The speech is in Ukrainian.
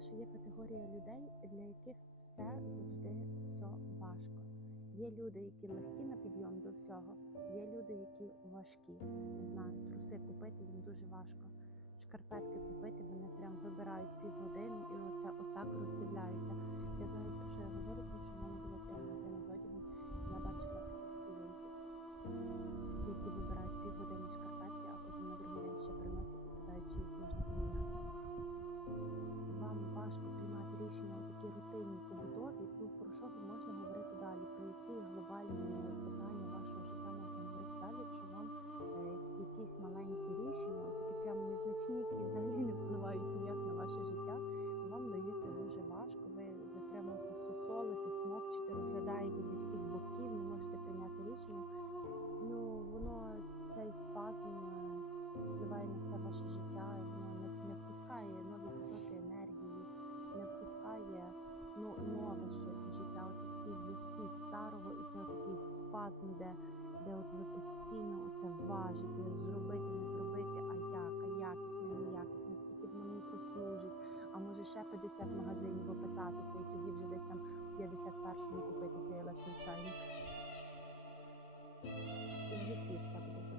що є категорія людей, для яких все завжди все важко. Є люди, які легкі на підйом до всього, є люди, які важкі. Не знаю, труси купити їм дуже важко. Шкарпетки купити, вони прям вибирають півгодини якісь маленькі рішення, такі прямо незначні, які взагалі не впливають ніяк на ваше життя, вам даються дуже важко. Ви, ви прямо це сусолите, смокчете, розглядаєте зі всіх боків, не можете прийняти рішення. Ну воно цей спазм е, впливає на все ваше життя, воно не, не впускає нові потоки енергії, не впускає ну, нове щось в життя. Оце такий застій старого, і це такий спазм, де, де от ви постійно ще 50 магазинів опитатися, і тоді вже десь там в 51-му купити цей електрочайник. І в житті все буде вдаватися.